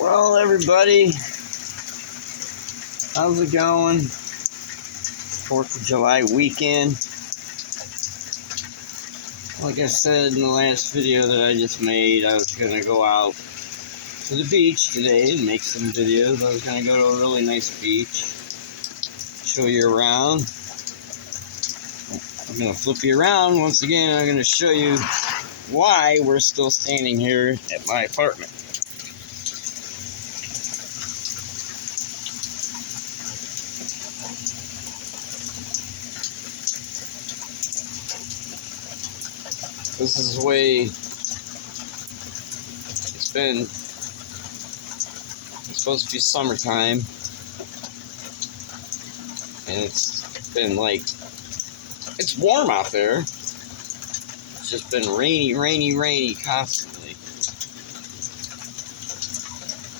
Well, everybody, how's it going? 4th of July weekend. Like I said in the last video that I just made, I was going to go out to the beach today and make some videos. I was going to go to a really nice beach, show you around. I'm going to flip you around once again. I'm going to show you why we're still standing here at my apartment. This is the way it's been. It's supposed to be summertime, and it's been like, it's warm out there. It's just been rainy constantly.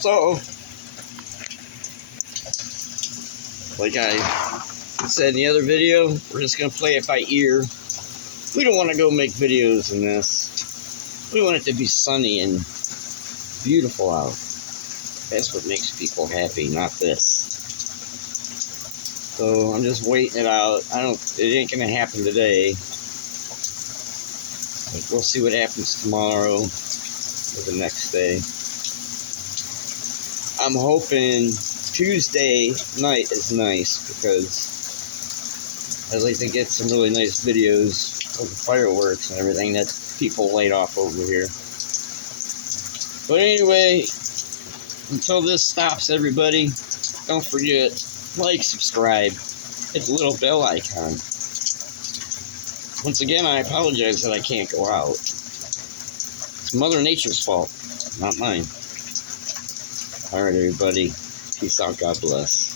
So, like I said in the other video, we're just going to play it by ear. We don't want to go make videos in this. We want it to be sunny and beautiful out. That's what makes people happy, not this. So I'm just waiting it out. It ain't gonna happen today. But we'll see what happens tomorrow or the next day. I'm hoping Tuesday night is nice because I'd like to get some really nice videos of the fireworks and everything that people light off over here. But anyway, until this stops, everybody, don't forget, like, subscribe, hit the little bell icon. Once again, I apologize that I can't go out. It's Mother Nature's fault, not mine. Alright, everybody, peace out, God bless.